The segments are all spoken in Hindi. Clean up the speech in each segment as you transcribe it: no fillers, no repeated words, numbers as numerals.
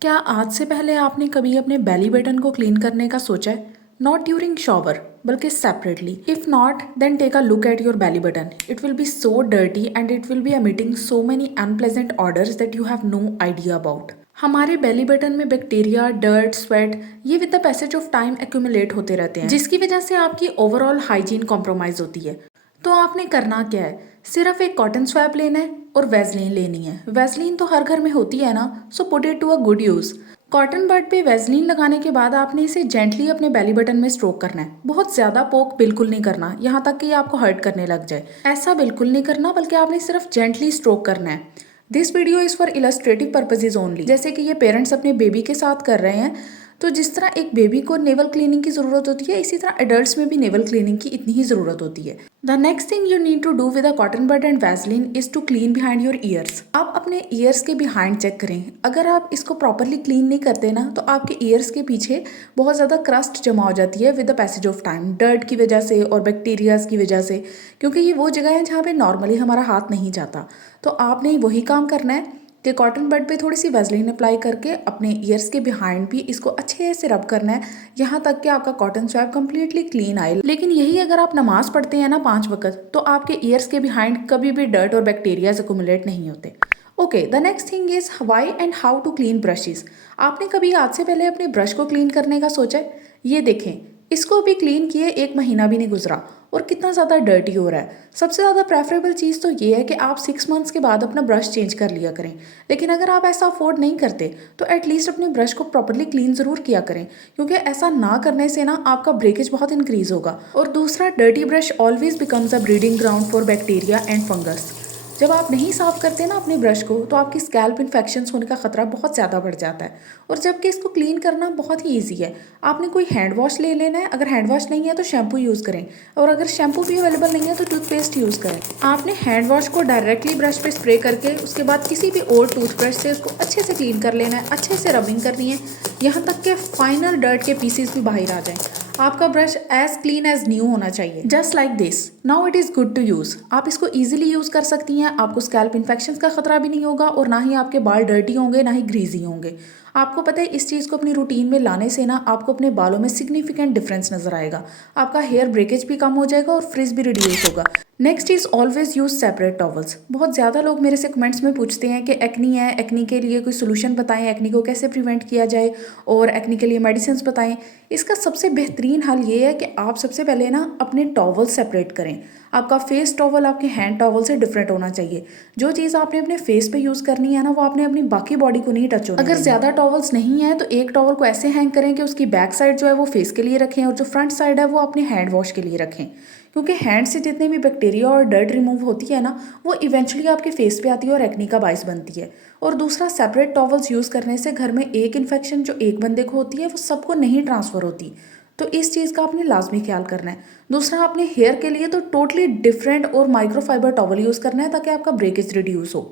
क्या आज से पहले आपने कभी अपने बेली बटन को क्लीन करने का सोचा है? नॉट ड्यूरिंग शॉवर बल्कि separately. If not then take a look at your belly button. It will be so dirty and it will be emitting so many unpleasant odors that you have no idea about. हमारे बेली बटन में बैक्टीरिया, डर्ट, स्वेट ये with the passage of time accumulate होते रहते हैं, जिसकी वजह से आपकी ओवरऑल हाइजीन कॉम्प्रोमाइज होती है. तो आपने करना क्या है? सिर्फ एक कॉटन स्वैप लेना है और वेजलीन लेनी है. वेजलीन तो हर घर में होती है ना, so put it to a good use. Cotton bud पे वेजलीन लगाने के बाद आपने इसे जेंटली अपने बेली बटन में स्ट्रोक करना है. बहुत ज्यादा पोक बिल्कुल नहीं करना, यहाँ तक कि आपको हर्ट करने लग जाए. ऐसा बिल्कुल नहीं करना, बल्कि आपने सिर्फ जेंटली स्ट्रोक करना है. This video is for illustrative purposes only. जैसे कि ये पेरेंट्स अपने बेबी के साथ कर रहे हैं, तो जिस तरह एक बेबी को नेवल क्लीनिंग की जरूरत होती है, इसी तरह एडल्ट्स में भी नेवल क्लीनिंग की इतनी ही जरूरत होती है. The next thing you need to do with a cotton bud and Vaseline is to clean behind your ears. आप अपने ईयर्स के बिहाइंड चेक करें. अगर आप इसको प्रॉपरली क्लीन नहीं करते ना, तो आपके ईयर्स के पीछे बहुत ज़्यादा क्रस्ट जमा हो जाती है with the passage of time, dirt की वजह से और बैक्टीरियाज की वजह से, क्योंकि ये वो जगह है जहाँ पे नॉर्मली हमारा हाथ नहीं जाता. तो आपने वही काम करना है कि कॉटन बड पे थोड़ी सी वेजलीन अप्लाई करके अपने ईयर्स के बिहाइंड भी इसको अच्छे से रब करना है, यहाँ तक कि आपका कॉटन स्वैप कम्प्लीटली क्लीन आए. लेकिन यही अगर आप नमाज पढ़ते हैं ना 5 वक्त, तो आपके ईयर्स के बिहाइंड कभी भी डर्ट और बैक्टीरिया अक्यूमुलेट नहीं होते. Okay, the next thing is why and how to clean brushes. आपने कभी आज से पहले अपने ब्रश को क्लीन करने का सोचा है? ये देखें, इसको भी क्लीन किए 1 महीना भी नहीं गुजरा और कितना ज़्यादा डर्टी हो रहा है. सबसे ज़्यादा प्रेफरेबल चीज़ तो ये है कि आप 6 मंथ्स के बाद अपना ब्रश चेंज कर लिया करें. लेकिन अगर आप ऐसा अफोर्ड नहीं करते, तो एटलीस्ट अपने ब्रश को प्रॉपरली क्लीन ज़रूर किया करें, क्योंकि ऐसा ना करने से ना आपका ब्रेकेज बहुत इंक्रीज होगा. और दूसरा, dirty brush always becomes a breeding ground for bacteria and fungus. जब आप नहीं साफ करते ना अपने ब्रश को, तो आपकी स्कैल्प इन्फेक्शंस होने का खतरा बहुत ज़्यादा बढ़ जाता है. और जबकि इसको क्लीन करना बहुत ही ईजी है. आपने कोई हैंड वॉश ले लेना है. अगर हैंड वॉश नहीं है तो शैम्पू यूज़ करें, और अगर शैम्पू भी अवेलेबल नहीं है तो टूथपेस्ट यूज़ करें. आपने हैंड वॉश को डायरेक्टली ब्रश पे स्प्रे करके उसके बाद किसी भी और टूथब्रश से उसको अच्छे से क्लीन कर लेना है. अच्छे से रबिंग करनी है, यहाँ तक कि फाइनल डर्ट के पीसीज भी बाहर आ जाएं. आपका brush as clean as new होना चाहिए, just like this. Now it is good to use. आप इसको ईजिली यूज़ कर सकती हैं. आपको स्कैल्प इन्फेक्शन का खतरा भी नहीं होगा, और ना ही आपके बाल डर्टी होंगे, ना ही ग्रीजी होंगे. आपको पता है, इस चीज़ को अपनी रूटीन में लाने से ना आपको अपने बालों में सिग्निफिकेंट डिफरेंस नजर आएगा. आपका हेयर ब्रेकेज भी कम हो जाएगा और फ्रिज भी रिड्यूस होगा. Next is always use separate towels. बहुत ज़्यादा लोग मेरे से कमेंट्स में पूछते हैं कि एक्नी है, एक्नी के लिए कोई सोल्यूशन बताएं, एक्नी को कैसे प्रिवेंट किया जाए, और एक्नी के लिए मेडिसिन बताएं. इसका सबसे बेहतरीन हल ये है कि आप सबसे पहले ना अपने टॉवल सेपरेट करें. आपका फेस टॉवल आपके हैंड टॉवल से डिफरेंट होना चाहिए. जो चीज़ आपने अपने फेस पे यूज़ करनी है ना, वो आपने अपनी बाकी बॉडी को नहीं टच होना. अगर ज़्यादा टॉवल्स नहीं है तो एक टॉवल को ऐसे हैंग करें कि उसकी बैक साइड जो है वो फेस के लिए रखें, और जो फ्रंट साइड है वो अपने हैंड वॉश के लिए रखें. क्योंकि हैंड से जितने भी बैक्टीरिया और डर्ट रिमूव होती है ना, वो इवेंचुअली आपके फेस पे आती है और एक्नी का बाइस बनती है. और दूसरा, सेपरेट टॉवल्स यूज़ करने से घर में एक इन्फेक्शन जो एक बंदे को होती है वो सबको नहीं ट्रांसफ़र होती. तो इस चीज़ का आपने लाजमी ख्याल करना है. दूसरा, आपने हेयर के लिए तो टोटली डिफरेंट और माइक्रोफाइबर टॉवल यूज़ करना है, ताकि आपका ब्रेकेज रिड्यूस हो.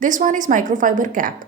This one is microfibre cap.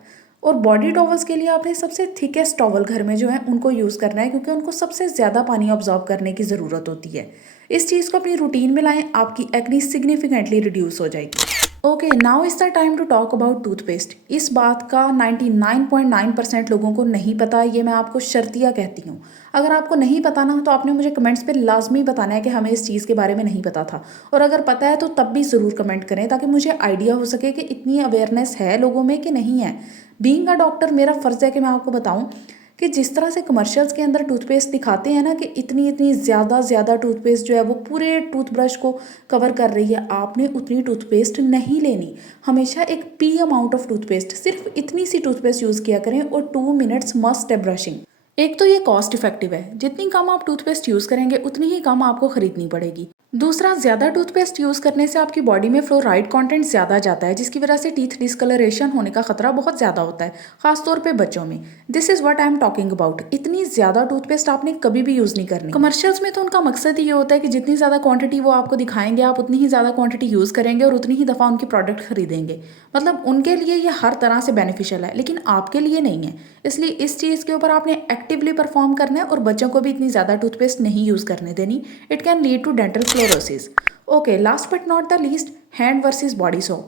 और बॉडी टॉवल्स के लिए आपने सबसे थिकेस्ट टॉवल घर में जो है उनको यूज़ करना है, क्योंकि उनको सबसे ज़्यादा पानी ऑब्जॉर्व करने की ज़रूरत होती है. इस चीज़ को अपनी रूटीन में लाएं, आपकी एक्नी सिग्निफिकेंटली रिड्यूस हो जाएगी. Okay, now is the time to talk about toothpaste. इस बात का 99.9% लोगों को नहीं पता. ये मैं आपको शर्तिया कहती हूँ. अगर आपको नहीं पता ना, तो आपने मुझे कमेंट्स पे लाजमी बताना है कि हमें इस चीज़ के बारे में नहीं पता था. और अगर पता है तो तब भी ज़रूर कमेंट करें, ताकि मुझे आइडिया हो सके कि इतनी अवेयरनेस है लोगों में कि नहीं है. बीइंग अ डॉक्टर मेरा फ़र्ज़ है कि मैं आपको बताऊँ कि जिस तरह से कमर्शियल्स के अंदर टूथपेस्ट दिखाते हैं ना, कि इतनी इतनी ज़्यादा टूथपेस्ट जो है वो पूरे टूथब्रश को कवर कर रही है, आपने उतनी टूथपेस्ट नहीं लेनी. हमेशा एक पी अमाउंट ऑफ टूथपेस्ट, सिर्फ इतनी सी टूथपेस्ट यूज़ किया करें, और 2 मिनट्स मस्ट है ब्रशिंग. एक तो ये कॉस्ट इफेक्टिव है. जितनी कम आप टूथपेस्ट यूज़ करेंगे उतनी ही कम आपको खरीदनी पड़ेगी. दूसरा, ज़्यादा टूथपेस्ट यूज़ करने से आपकी बॉडी में फ्लोराइड कंटेंट ज़्यादा जाता है, जिसकी वजह से टीथ डिस्कलरेशन होने का खतरा बहुत ज़्यादा होता है, खासतौर पे बच्चों में. This is what I am talking about. इतनी ज़्यादा टूथपेस्ट आपने कभी भी यूज़ नहीं करनी. कमर्शियल्स में तो उनका मकसद ही ये होता है कि जितनी ज़्यादा क्वांटिटी वो आपको दिखाएंगे, आप उतनी ही ज़्यादा क्वांटिटी यूज़ करेंगे और उतनी ही दफ़ा उनकी प्रोडक्ट खरीदेंगे. मतलब उनके लिए ये हर तरह से बेनिफिशियल है, लेकिन आपके लिए नहीं है. इसलिए इस चीज़ के ऊपर आपने एक्टिवली परफॉर्म करना है, और बच्चों को भी इतनी ज़्यादा टूथपेस्ट नहीं यूज़ करने देनी. It can lead to dental fluorosis. Okay, last but not the least, hand versus body soap.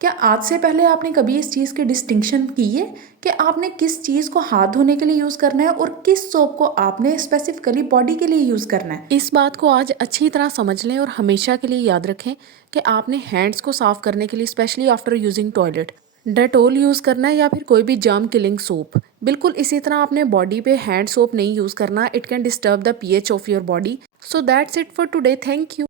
क्या आज से पहले आपने कभी इस चीज़ की डिस्टिंक्शन की है कि आपने किस चीज़ को हाथ धोने के लिए यूज़ करना है और किस सोप को आपने स्पेसिफिकली बॉडी के लिए यूज़ करना है? इस बात को आज अच्छी तरह समझ लें और हमेशा के लिए याद रखें कि आपने हैंड्स को साफ करने के लिए specially after using toilet Dettol use करना है या फिर कोई भी जर्म किलिंग सोप। बिल्कुल इसी तरह आपने बॉडी पे हैंड सोप नहीं यूज़ करना, it can disturb the pH of your body. So that's it for today, thank you.